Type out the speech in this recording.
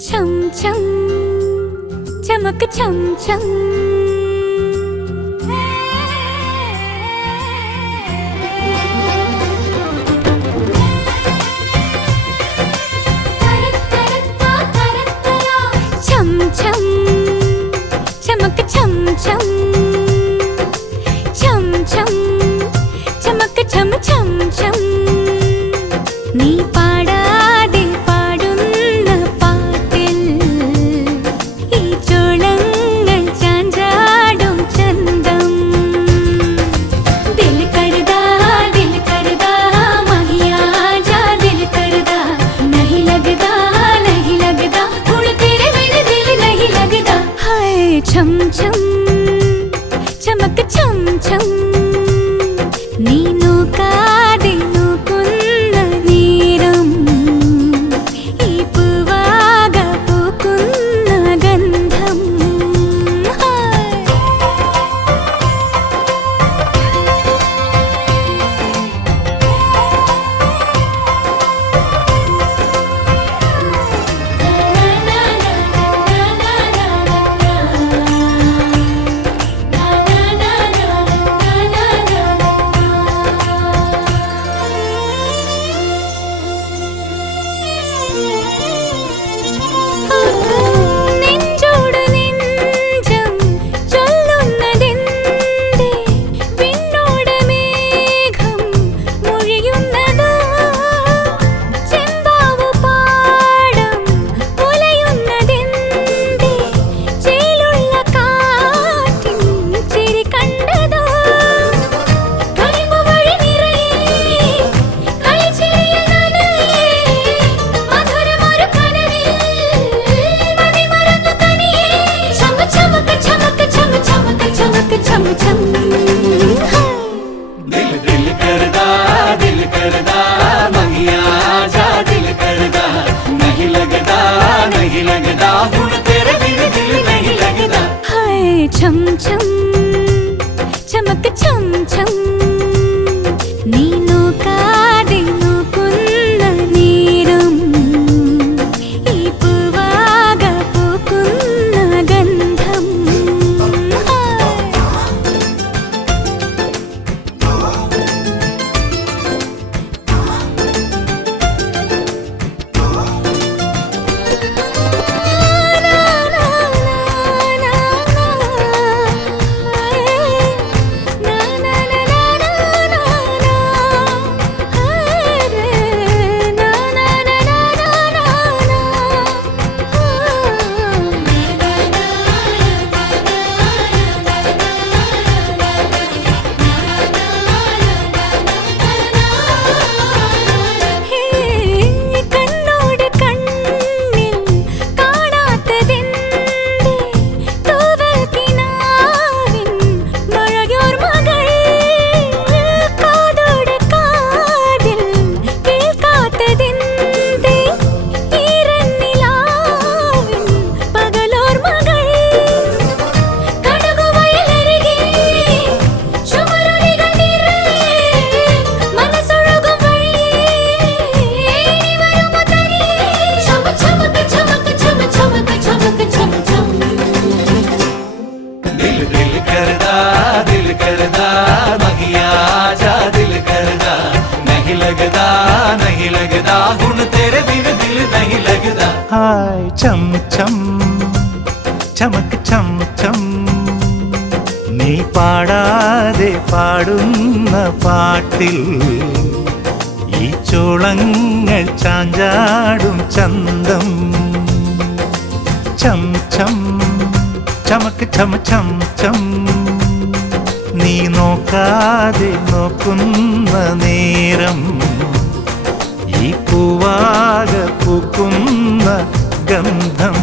छम छम चमक छम छम छम छम चमक छम छम छम छम चमक छम छम छम नी പാടാതെ പാടുന്ന പാട്ടിൽ ഈ ചോളങ്ങൾ ചാഞ്ചാടും ചന്തം ദിൽ കർദാ മഹിയാ ജാ ദിൽ കർദാ नहीं लगदा हुण तेरे बिन दिल नहीं लगदा हाय छम छम चमक छम छम नीनो कादे नोकुन्न नीरम ई पूवागा पूकुन्न गंधम छम छम चमक छम छम नीनो कादे नोकुन्न नीरम ई पूवागा पूकुन्न गंधम नहीं लगदा हुण तेरे बिन दिल नहीं लगदा हाय छम छम चमक छम छम നീ പാടാതെ പാടുന്ന പാട്ടിൽ ഈ ചോളങ്ങൾ ചാഞ്ചാടും ചന്തം ഛം ഛം ചമക്ക് ഛം ഛം ഛം നീ നോക്കാതെ നോക്കുന്ന നേരം ഈ പൂവാക പൂക്കുന്ന ഗന്ധം